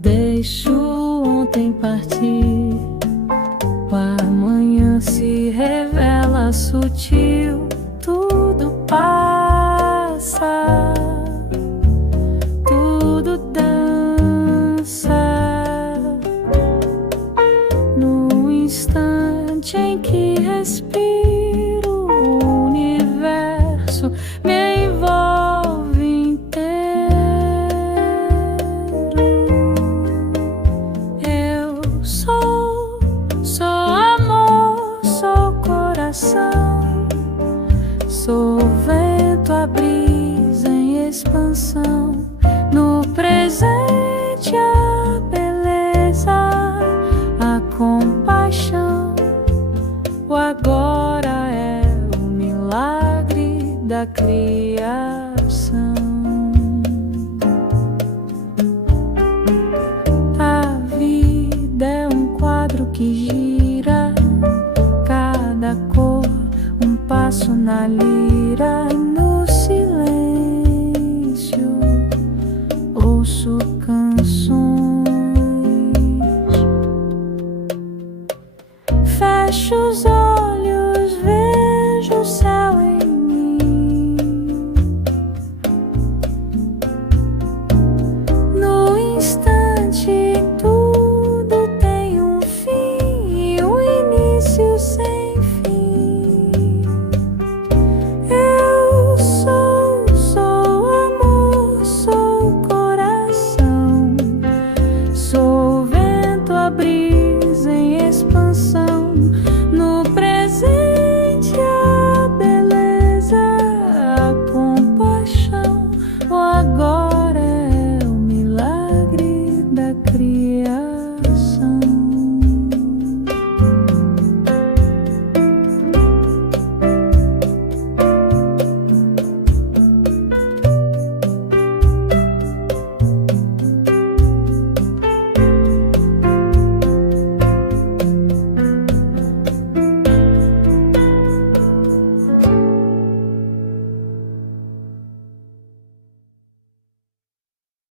Deixo ontem partir, o amanhã se revela sutil, tudo passa, tudo dança. No instante em que respiro, o universo me envolve inteiro. Sou o vento, a brisa em expansão. No presente a beleza, a compaixão. O agora é o milagre da criação. A vida é um quadro que gira, cada cor um passo na lira, e no silêncio ouço canções. Fecho os olhos